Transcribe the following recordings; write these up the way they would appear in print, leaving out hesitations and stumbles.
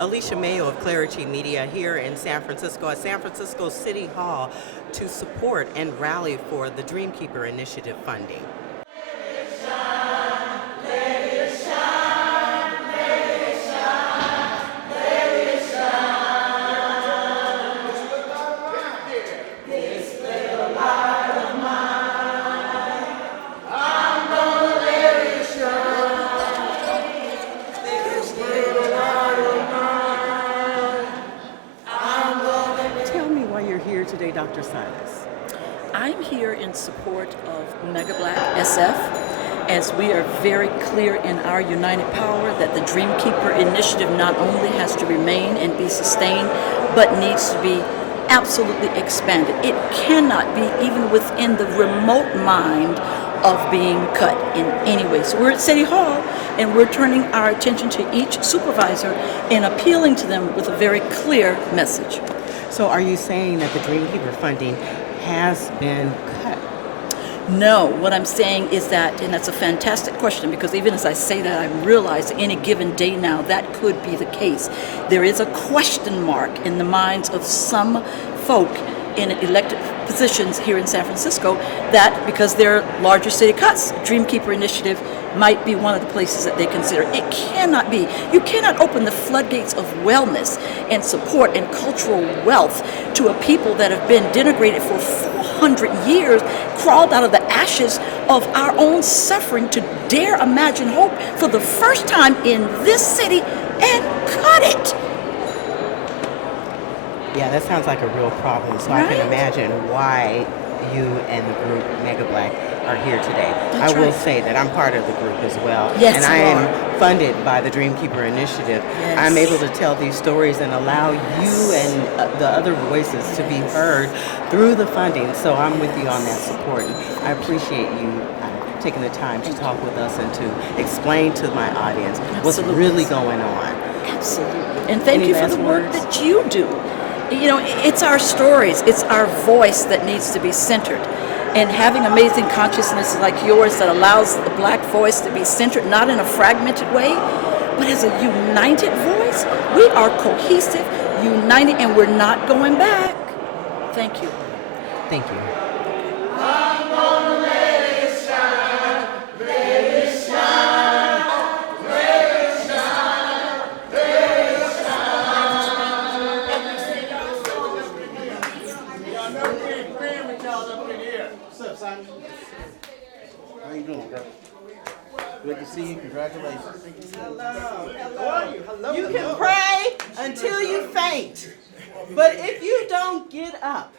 Alicia Mayo of clari-tee Media here in San Francisco at San Francisco City Hall to support and rally for the Dreamkeeper Initiative funding. Tell me why you're here today, Dr. Silas. I'm here in support of MEGABLACKSF, as we are very clear in our united power that the Dreamkeeper Initiative not only has to remain and be sustained, but needs to be absolutely expanded. It cannot be even within the remote mind of being cut in any way. So we're at City Hall, and we're turning our attention to each supervisor and appealing to them with a very clear message. So are you saying that the Dreamkeeper funding has been cut? No, what I'm saying is that, and that's a fantastic question, because even as I say that, I realize any given day now that could be the case. There is a question mark in the minds of some folk in elected positions here in San Francisco that because there are larger city cuts, Dreamkeeper Initiative might be one of the places that they consider. It cannot be. You cannot open the floodgates of wellness and support and cultural wealth to a people that have been denigrated for 400 years, crawled out of the ashes of our own suffering to dare imagine hope for the first time in this city and cut it. Yeah, that sounds like a real problem. So Right? I can imagine why you and the group MEGABLACK are here today. That's I will right. say that I'm part of the group as well. Yes, and you I are. am funded by the Dreamkeeper Initiative. Yes. I'm able to tell these stories and allow you and the other voices to be heard through the funding. So I'm with you on that support. And I appreciate you taking the time to talk with us and to explain to my audience what's Absolutely. really going on. Absolutely. And thank Any you for last the work words? that you do. You know, it's our stories, it's our voice that needs to be centered. And having amazing consciousness like yours that allows the Black voice to be centered, not in a fragmented way, but as a united voice. We are cohesive, united, and we're not going back. Thank you. Thank you. What's up, Simon? How you doing, bro? Good to see you. Congratulations. Hello. You can pray until you faint. But if you don't get up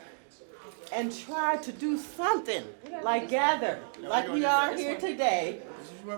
and try to do something like gather, like we are here today,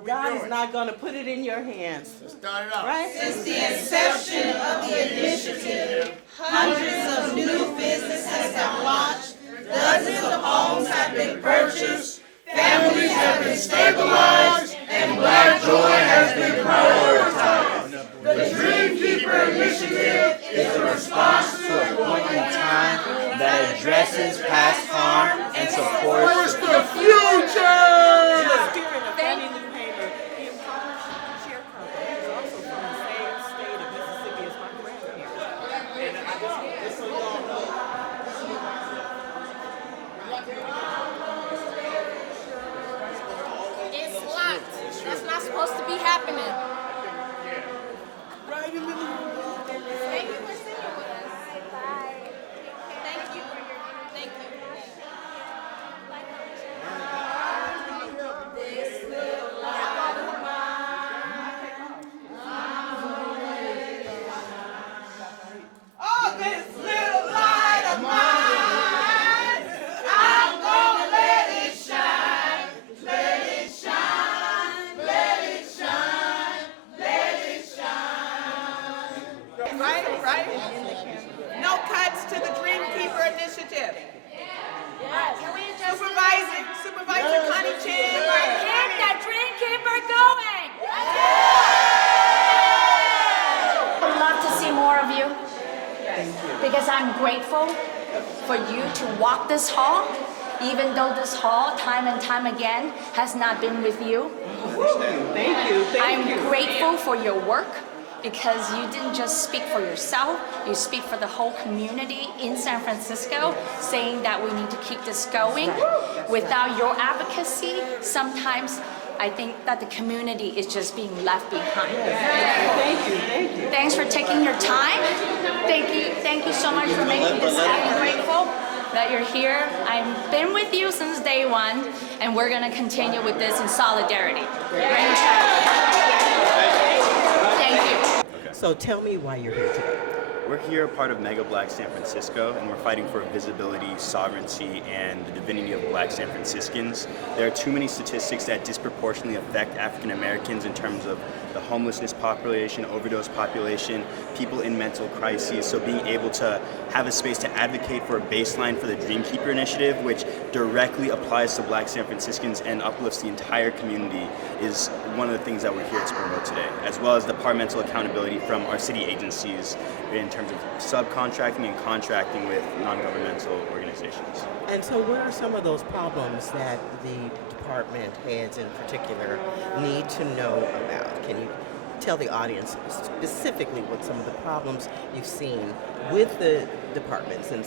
God is not going to put it in your hands. Start it off. Right? Since the inception of the initiative, hundreds of new businesses have been launched, dozens of homes have been purchased, families have been stabilized, and Black joy has been prioritized. The Dreamkeeper Initiative is a response To a point in time that addresses past harm and supports the future! The spirit of Fannie Lou Hamer, the impoverished sharecropper, who's also from the same state of Mississippi as my grandparents. And I just so y'all know. It's locked. That's not supposed to be happening. right in the middle. Thank you for sitting with us. Thank you. Thank you. Oh, this little light of mine, I'm gonna let it shine, let it shine, let it shine, let it shine. Right? No cuts to the Dreamkeeper Initiative. Supervisor Connie Chan. Keep the Dreamkeeper going. I'd love to see more of you because I'm grateful for you to walk this hall, even though this hall, time and time again, has not been with you. Thank you. I'm grateful for your work. because you didn't just speak for yourself, you speak for the whole community in San Francisco, saying that we need to keep this going. Without your advocacy, sometimes I think that the community is just being left behind. Thank you. Thanks for taking your time. Thank you so much for making this happen. I'm grateful that you're here. I've been with you since day one, and we're gonna continue with this in solidarity. Thank you. So tell me why you're here today. We're here part of MEGABLACK San Francisco, and we're fighting for visibility, sovereignty, and the divinity of Black San Franciscans. There are too many statistics that disproportionately affect African Americans in terms of the homelessness population, overdose population, people in mental crises. So being able to have a space to advocate for a baseline for the Dreamkeeper Initiative, which directly applies to Black San Franciscans and uplifts the entire community, is one of the things that we're here to promote today, as well as departmental accountability from our city agencies in terms of subcontracting and contracting with non-governmental organizations. And so what are some of those problems that the department heads in particular need to know about? Can you tell the audience specifically what some of the problems you've seen with the departments in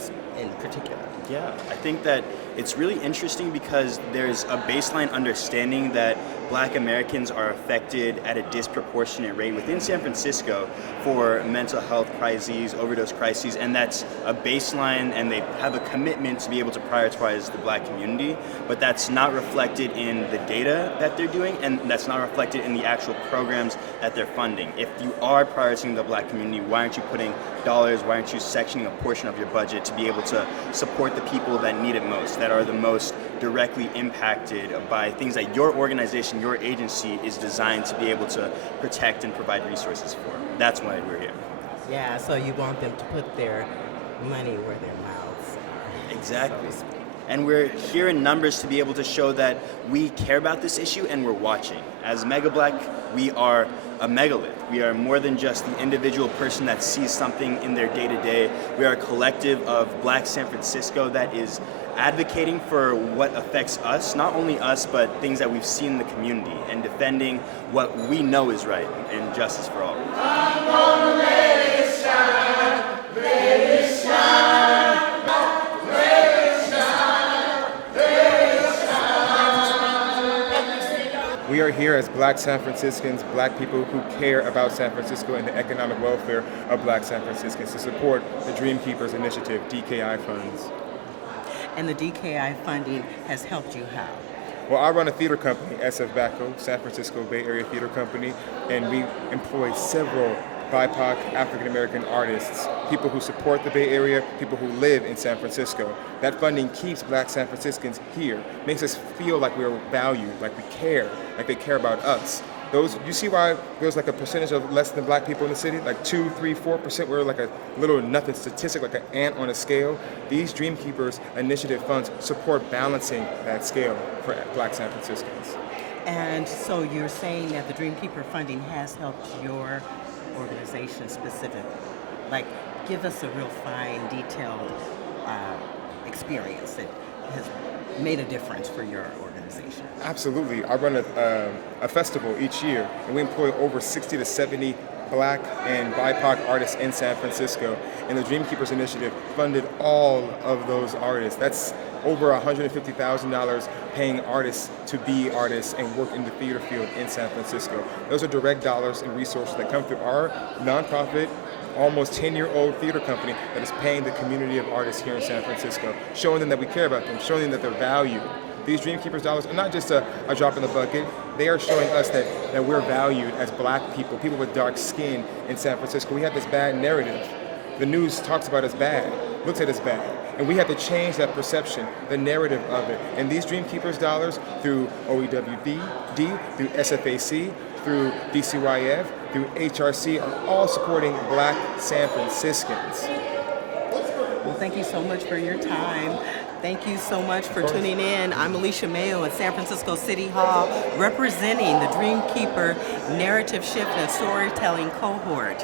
particular? Yeah, I think that it's really interesting because there's a baseline understanding that Black Americans are affected at a disproportionate rate within San Francisco for mental health crises, overdose crises, and that's a baseline, and they have a commitment to be able to prioritize the Black community, but that's not reflected in the data that they're doing, and that's not reflected in the actual programs that they're funding. If you are prioritizing the Black community, why aren't you putting dollars, why aren't you sectioning a portion of your budget to be able to support the people that need it most, that are the most directly impacted by things that your organization, your agency is designed to be able to protect and provide resources for? That's why we're here. Yeah, so you want them to put their money where their mouths are. Exactly. So to speak. And we're here in numbers to be able to show that we care about this issue and we're watching. As MEGABLACK, we are a megalith. We are more than just the individual person that sees something in their day-to-day. We are a collective of Black San Francisco that is advocating for what affects us, not only us, but things that we've seen in the community, and defending what we know is right and justice for all. I'm gonna let it shine, let it shine. We are here as Black San Franciscans, Black people who care about San Francisco and the economic welfare of Black San Franciscans, to support the Dreamkeepers Initiative, DKI funds. And the DKI funding has helped you how? Well, I run a theater company, SF BACO, San Francisco Bay Area Theater Company, and we employ several BIPOC African American artists, people who support the Bay Area, people who live in San Francisco. That funding keeps Black San Franciscans here, makes us feel like we're valued, like we care, like they care about us. You see why there's like a percentage of less than Black people in the city? Like 2, 3, 4%. We're like a little nothing statistic, like an ant on a scale. These Dreamkeepers Initiative funds support balancing that scale for Black San Franciscans. And so you're saying that the Dreamkeeper funding has helped your organization specifically? Like, give us a real fine, detailed experience that has made a difference for your organization. Absolutely. I run a festival each year, and we employ over 60 to 70 Black and BIPOC artists in San Francisco, and the Dreamkeepers Initiative funded all of those artists. That's over $150,000 paying artists to be artists and work in the theater field in San Francisco. Those are direct dollars and resources that come through our nonprofit, almost 10-year-old theater company that is paying the community of artists here in San Francisco, showing them that we care about them, showing them that they're valued. These Dreamkeepers dollars are not just a drop in the bucket. They are showing us that we're valued as Black people, people with dark skin in San Francisco. We have this bad narrative. The news talks about us bad, looks at us bad. And we have to change that perception, the narrative of it. And these Dreamkeepers dollars, through OEWD, through SFAC, through DCYF, through HRC, are all supporting Black San Franciscans. Well, thank you so much for your time. Thank you so much for tuning in. I'm Alicia Mayo at San Francisco City Hall, representing the Dreamkeeper Narrative Shift and Storytelling Cohort.